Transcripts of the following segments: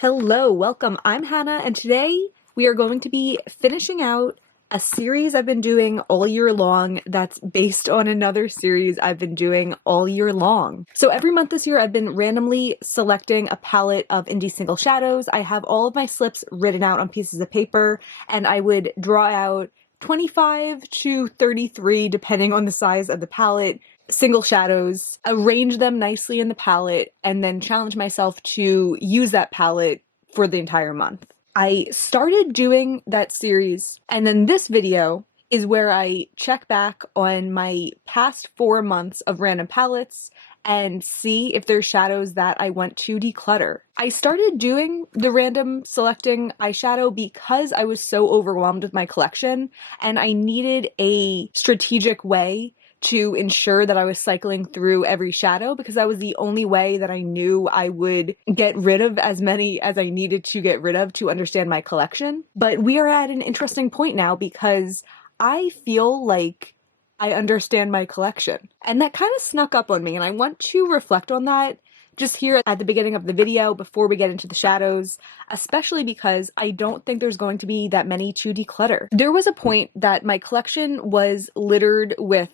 Hello, welcome. I'm Hannah, and today we are going to be finishing out a series I've been doing all year long that's based on another series I've been doing all year long. So every month this year, I've been randomly selecting a palette of indie single shadows. I have all of my slips written out on pieces of paper, and I would draw out 25 to 33, depending on the size of the palette, single shadows, arrange them nicely in the palette, and then challenge myself to use that palette for the entire month. I started doing that series, and then this video is where I check back on my past 4 months of random palettes and see if there's shadows that I want to declutter. I started doing the random selecting eyeshadow because I was so overwhelmed with my collection and I needed a strategic way to ensure that I was cycling through every shadow because that was the only way that I knew I would get rid of as many as I needed to get rid of to understand my collection. But we are at an interesting point now because I feel like I understand my collection. And that kind of snuck up on me, and I want to reflect on that just here at the beginning of the video before we get into the shadows, especially because I don't think there's going to be that many to declutter. There was a point that my collection was littered with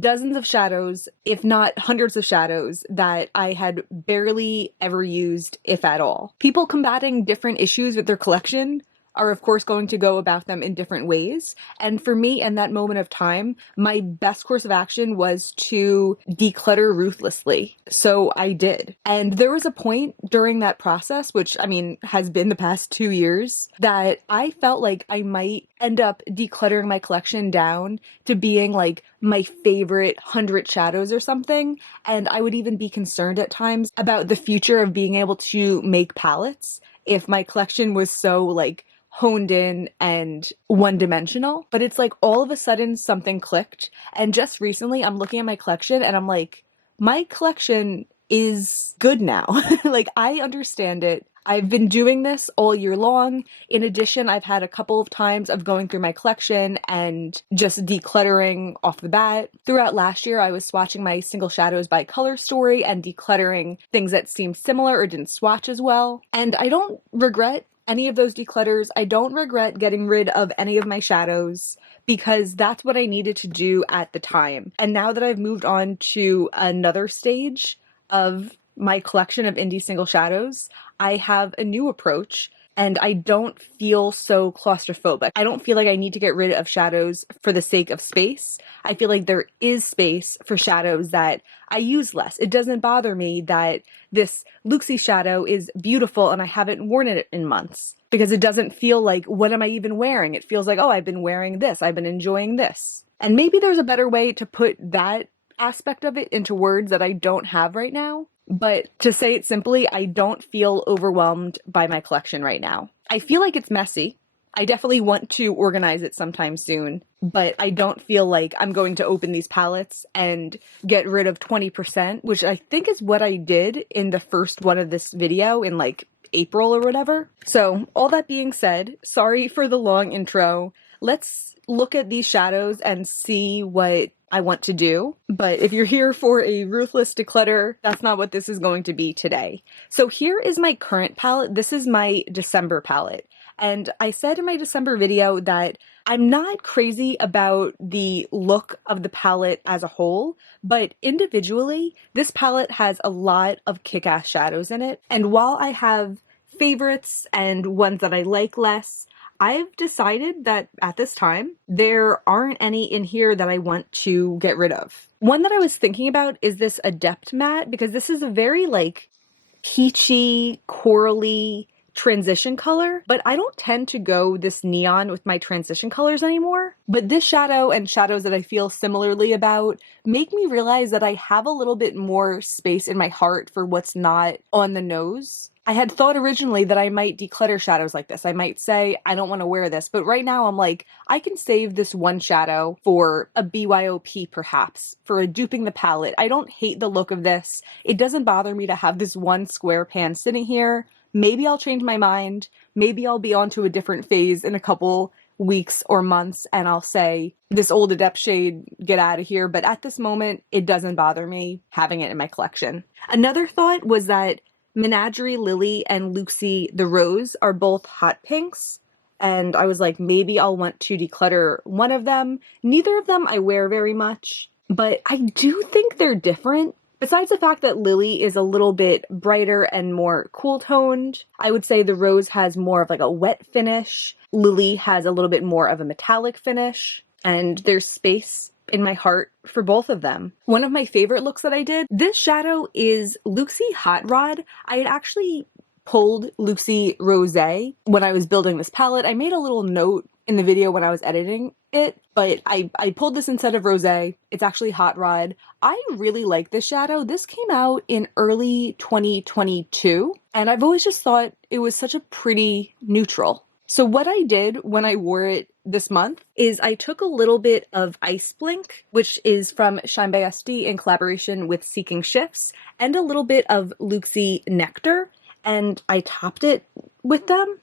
dozens of shadows, if not hundreds of shadows, that I had barely ever used, if at all. People combating different issues with their collection are of course going to go about them in different ways. And for me, in that moment of time, my best course of action was to declutter ruthlessly. So I did. And there was a point during that process, which I mean, has been the past 2 years, that I felt like I might end up decluttering my collection down to being like my favorite 100 shadows or something. And I would even be concerned at times about the future of being able to make palettes if my collection was so like honed in and one-dimensional. But it's like all of a sudden something clicked, and just recently I'm looking at my collection and I'm like, my collection is good now. Like, I understand it. I've been doing this all year long. In addition, I've had a couple of times of going through my collection and just decluttering off the bat. Throughout last year, I was swatching my single shadows by color story and decluttering things that seemed similar or didn't swatch as well. And I don't regret any of those declutters. I don't regret getting rid of any of my shadows because that's what I needed to do at the time. And now that I've moved on to another stage of my collection of indie single shadows, I have a new approach and I don't feel so claustrophobic. I don't feel like I need to get rid of shadows for the sake of space. I feel like there is space for shadows that I use less. It doesn't bother me that this Luxie shadow is beautiful and I haven't worn it in months because it doesn't feel like, what am I even wearing? It feels like, oh, I've been wearing this. I've been enjoying this. And maybe there's a better way to put that aspect of it into words that I don't have right now. But to say it simply, I don't feel overwhelmed by my collection right now. I feel like it's messy. I definitely want to organize it sometime soon, but I don't feel like I'm going to open these palettes and get rid of 20%, which I think is what I did in the first one of this video in like April or whatever. So all that being said, sorry for the long intro. Let's look at these shadows and see what I want to do. But if you're here for a ruthless declutter, that's not what this is going to be today. So here is my current palette. This is my December palette. And I said in my December video that I'm not crazy about the look of the palette as a whole, but individually, this palette has a lot of kick-ass shadows in it. And while I have favorites and ones that I like less, I've decided that at this time, there aren't any in here that I want to get rid of. One that I was thinking about is this Adept matte, because this is a very like peachy, corally transition color, but I don't tend to go this neon with my transition colors anymore. But this shadow and shadows that I feel similarly about make me realize that I have a little bit more space in my heart for what's not on the nose. I had thought originally that I might declutter shadows like this. I might say, I don't want to wear this, but right now I'm like, I can save this one shadow for a BYOP perhaps, for a duping the palette. I don't hate the look of this. It doesn't bother me to have this one square pan sitting here. Maybe I'll change my mind. Maybe I'll be onto a different phase in a couple weeks or months and I'll say, this old Adept shade, get out of here. But at this moment, it doesn't bother me having it in my collection. Another thought was that Menagerie Lily and Luxie the Rose are both hot pinks, and I was like, maybe I'll want to declutter one of them. Neither of them I wear very much, but I do think they're different. Besides the fact that Lily is a little bit brighter and more cool toned, I would say the Rose has more of like a wet finish. Lily has a little bit more of a metallic finish, and there's space in my heart for both of them. One of my favorite looks that I did, this shadow is Luxie Hot Rod. I had actually pulled Luxie Rosé when I was building this palette. I made a little note in the video when I was editing it, but I pulled this instead of Rosé. It's actually Hot Rod. I really like this shadow. This came out in early 2022, and I've always just thought it was such a pretty neutral. So what I did when I wore it this month is I took a little bit of Ice Blink, which is from Shine by SD in collaboration with Seeking Shifts, and a little bit of Luxie Nectar, and I topped it with them.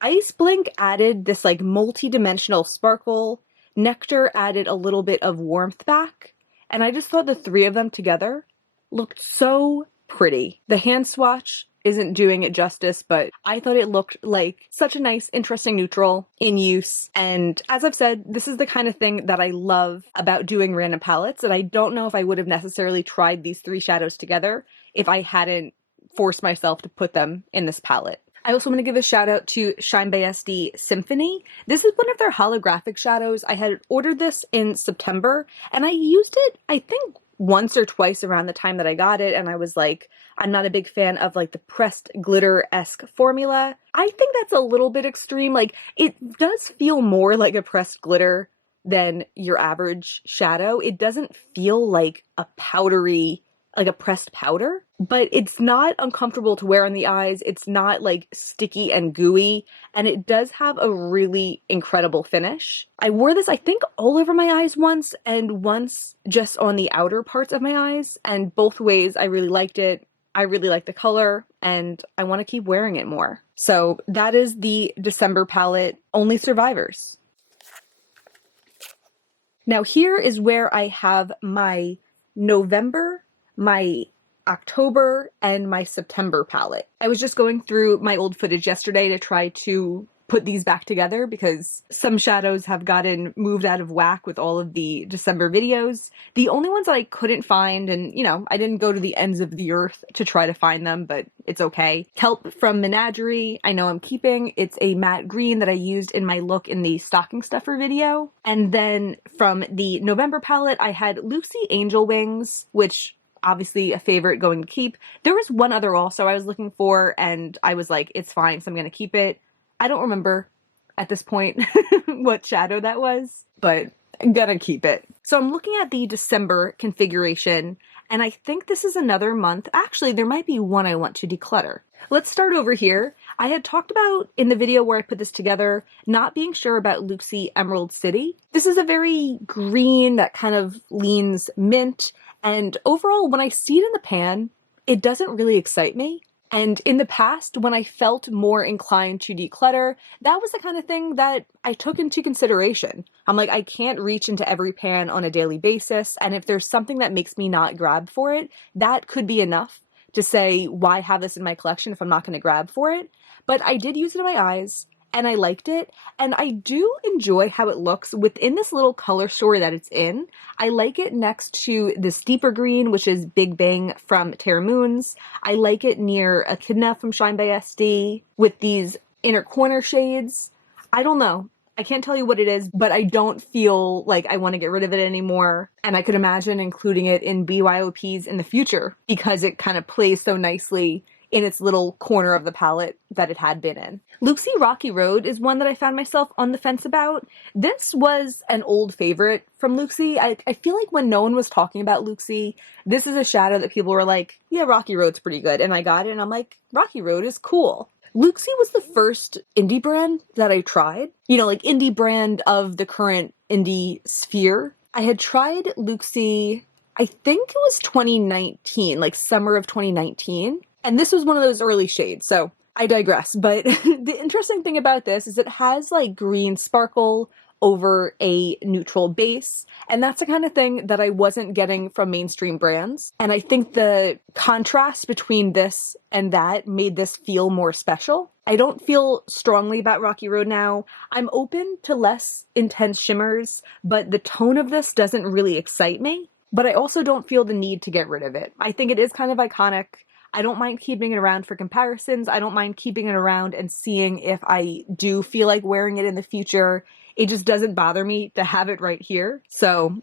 Ice Blink added this like multi-dimensional sparkle. Nectar added a little bit of warmth back, and I just thought the three of them together looked so pretty. The hand swatch isn't doing it justice, but I thought it looked like such a nice, interesting neutral in use. And as I've said, this is the kind of thing that I love about doing random palettes, and I don't know if I would have necessarily tried these three shadows together if I hadn't forced myself to put them in this palette. I also want to give a shout out to Shine by SD Symphony. This is one of their holographic shadows. I had ordered this in September, and I used it, I think, once or twice around the time that I got it, and I was like, I'm not a big fan of like the pressed glitter-esque formula. I think that's a little bit extreme. Like, it does feel more like a pressed glitter than your average shadow. It doesn't feel like a powdery, like a pressed powder, but it's not uncomfortable to wear on the eyes. It's not like sticky and gooey, and it does have a really incredible finish. I wore this, I think, all over my eyes once, and once just on the outer parts of my eyes, and both ways I really liked it. I really like the color, and I want to keep wearing it more. So that is the December palette, Only Survivors. Now here is where I have my November, my October, and my September palette. I was just going through my old footage yesterday to try to put these back together because some shadows have gotten moved out of whack with all of the December videos. The only ones that I couldn't find, and you know, I didn't go to the ends of the earth to try to find them, but it's okay. Kelp from Menagerie, I know I'm keeping. It's a matte green that I used in my look in the stocking stuffer video. And then from the November palette, I had Luxie Angel Wings, which obviously a favorite going to keep. There was one other also I was looking for, and I was like, it's fine, so I'm gonna keep it. I don't remember at this point what shadow that was, but I'm gonna keep it. So I'm looking at the December configuration, and I think this is another month. Actually, there might be one I want to declutter. Let's start over here. I had talked about, in the video where I put this together, not being sure about Luxie Emerald City. This is a very green that kind of leans mint, and overall, when I see it in the pan, it doesn't really excite me. And in the past, when I felt more inclined to declutter, that was the kind of thing that I took into consideration. I'm like, I can't reach into every pan on a daily basis, and if there's something that makes me not grab for it, that could be enough to say, why have this in my collection if I'm not going to grab for it? But I did use it in my eyes, and I liked it, and I do enjoy how it looks within this little color story that it's in. I like it next to this deeper green, which is Big Bang from Terra Moons. I like it near Echidna from Shine by SD with these inner corner shades. I don't know. I can't tell you what it is, but I don't feel like I want to get rid of it anymore. And I could imagine including it in BYOPs in the future because it kind of plays so nicely in its little corner of the palette that it had been in. Luxie Rocky Road is one that I found myself on the fence about. This was an old favorite from Luxie. I feel like when no one was talking about Luxie, this is a shadow that people were like, yeah, Rocky Road's pretty good. And I got it and I'm like, Rocky Road is cool. Luxie was the first indie brand that I tried. You know, like indie brand of the current indie sphere. I had tried Luxie, I think it was 2019, like summer of 2019. And this was one of those early shades, so I digress. But the interesting thing about this is it has like green sparkle over a neutral base. And that's the kind of thing that I wasn't getting from mainstream brands. And I think the contrast between this and that made this feel more special. I don't feel strongly about Rocky Road now. I'm open to less intense shimmers, but the tone of this doesn't really excite me. But I also don't feel the need to get rid of it. I think it is kind of iconic. I don't mind keeping it around for comparisons. I don't mind keeping it around and seeing if I do feel like wearing it in the future. It just doesn't bother me to have it right here. So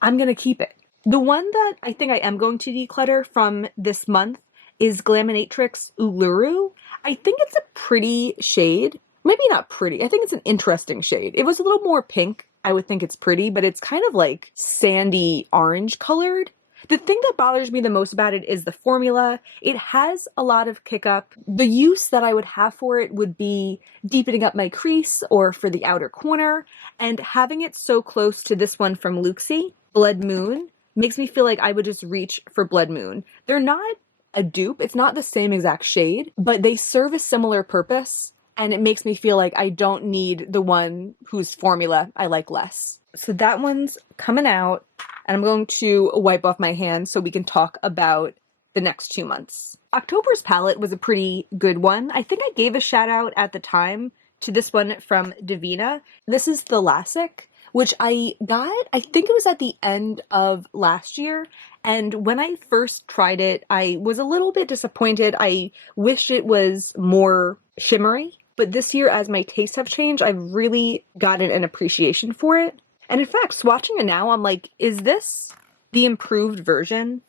I'm gonna keep it. The one that I think I am going to declutter from this month is Glaminatrix Uluru. I think it's a pretty shade. Maybe not pretty. I think it's an interesting shade. It was a little more pink. I would think it's pretty, but it's kind of like sandy orange colored. The thing that bothers me the most about it is the formula. It has a lot of kick up. The use that I would have for it would be deepening up my crease or for the outer corner, and having it so close to this one from Luxie, Blood Moon, makes me feel like I would just reach for Blood Moon. They're not a dupe. It's not the same exact shade, but they serve a similar purpose, and it makes me feel like I don't need the one whose formula I like less. So that one's coming out, and I'm going to wipe off my hands so we can talk about the next 2 months. October's palette was a pretty good one. I think I gave a shout out at the time to this one from Divina. This is Thalassic, which I got, I think it was at the end of last year. And when I first tried it, I was a little bit disappointed. I wish it was more shimmery. But this year, as my tastes have changed, I've really gotten an appreciation for it. And in fact, swatching it now, I'm like, is this the improved version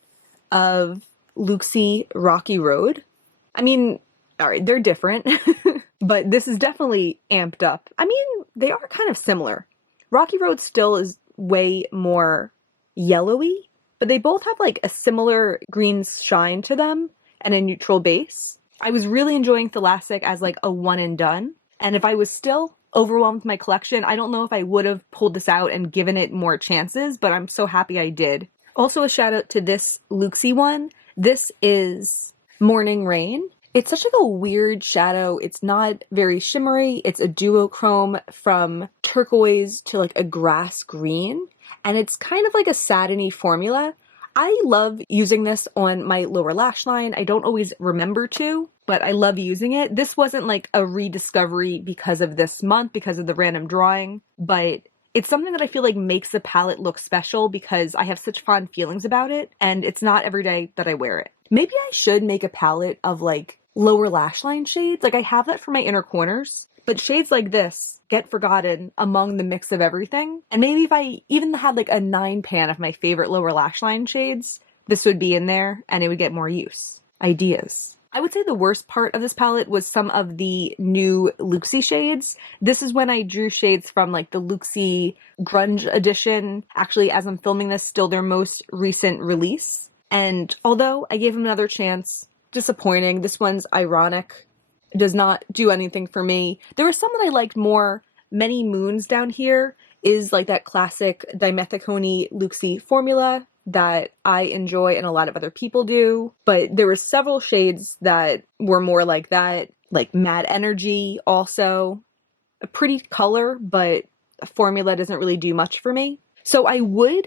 of Luxie Rocky Road? I mean, all right, they're different, but this is definitely amped up. I mean, they are kind of similar. Rocky Road still is way more yellowy, but they both have like a similar green shine to them and a neutral base. I was really enjoying Thalassic as like a one and done. And if I was still overwhelmed with my collection, I don't know if I would have pulled this out and given it more chances, but I'm so happy I did. Also a shout out to this Luxie one. This is Morning Rain. It's such like a weird shadow. It's not very shimmery. It's a duochrome from turquoise to like a grass green. And it's kind of like a satiny formula. I love using this on my lower lash line. I don't always remember to, but I love using it. This wasn't like a rediscovery because of this month, because of the random drawing, but it's something that I feel like makes the palette look special because I have such fond feelings about it, and it's not every day that I wear it. Maybe I should make a palette of like lower lash line shades. Like I have that for my inner corners, but shades like this get forgotten among the mix of everything. And maybe if I even had like a 9-pan of my favorite lower lash line shades, this would be in there and it would get more use. Ideas. I would say the worst part of this palette was some of the new Luxie shades. This is when I drew shades from like the Luxie Grunge edition. Actually, as I'm filming this, still their most recent release. And although I gave them another chance, disappointing. This one's Ironic. Does not do anything for me. There were some that I liked more. Many Moons down here is like that classic dimethicone Luxie formula that I enjoy and a lot of other people do. But there were several shades that were more like that, like Mad Energy also. A pretty color, but a formula doesn't really do much for me. So I would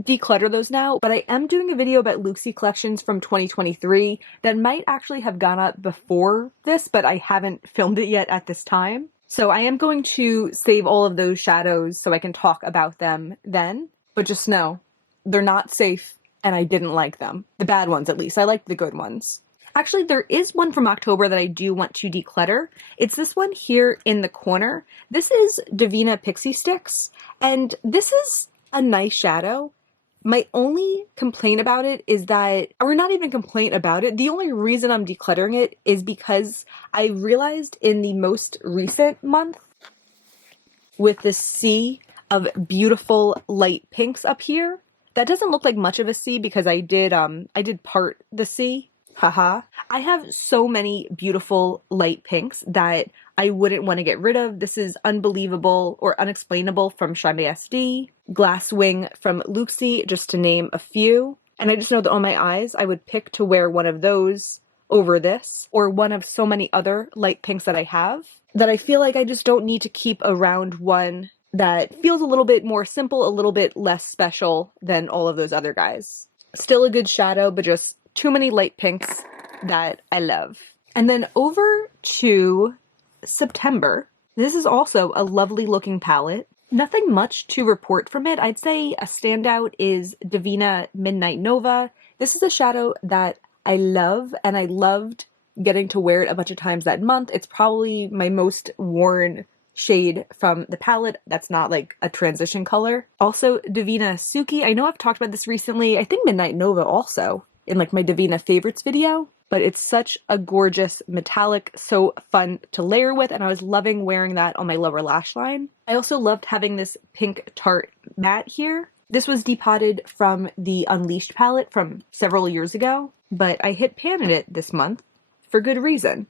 declutter those now, but I am doing a video about Luxie collections from 2023 that might actually have gone up before this, but I haven't filmed it yet at this time. So I am going to save all of those shadows so I can talk about them then, but just know they're not safe and I didn't like them. The bad ones, at least. I liked the good ones. Actually, there is one from October that I do want to declutter. It's this one here in the corner. This is Divina Pixie Sticks, and this is a nice shadow. My only complaint about it is that, or not even complaint about it, the only reason I'm decluttering it is because I realized in the most recent month with this sea of beautiful light pinks up here, that doesn't look like much of a sea because I did part the sea. Haha. I have so many beautiful light pinks that I wouldn't want to get rid of. This is Unbelievable or Unexplainable from Shy SD, Glasswing from Luxie, just to name a few. And I just know that on my eyes, I would pick to wear one of those over this, or one of so many other light pinks that I have, that I feel like I just don't need to keep around one that feels a little bit more simple, a little bit less special than all of those other guys. Still a good shadow, but just too many light pinks that I love. And then over to September. This is also a lovely looking palette. Nothing much to report from it. I'd say a standout is Divina Midnight Nova. This is a shadow that I love, and I loved getting to wear it a bunch of times that month. It's probably my most worn shade from the palette that's not like a transition color. Also, Divina Suki. I know I've talked about this recently. I think Midnight Nova also in like my Divina favorites video, but it's such a gorgeous metallic, so fun to layer with, and I was loving wearing that on my lower lash line. I also loved having this pink Tarte matte here. This was depotted from the Unleashed palette from several years ago, but I hit pan in it this month for good reason.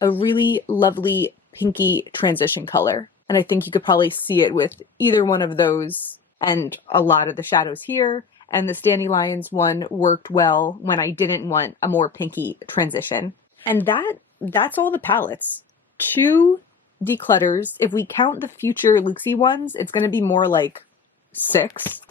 A really lovely pinky transition color, and I think you could probably see it with either one of those and a lot of the shadows here, and this Dandelions one worked well when I didn't want a more pinky transition. And that's all the palettes. 2 declutters. If we count the future Luxie ones, it's going to be more like 6.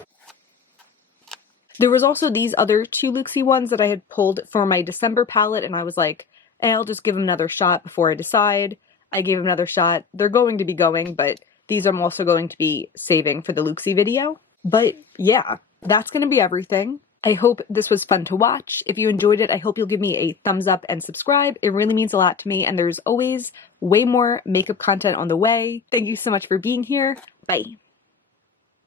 There was also these other 2 Luxie ones that I had pulled for my December palette, and I was like, I'll just give them another shot before I decide. I gave them another shot. They're going to be going, but these I'm also going to be saving for the Luxie video. But yeah, that's going to be everything. I hope this was fun to watch. If you enjoyed it, I hope you'll give me a thumbs up and subscribe. It really means a lot to me, and there's always way more makeup content on the way. Thank you so much for being here. Bye.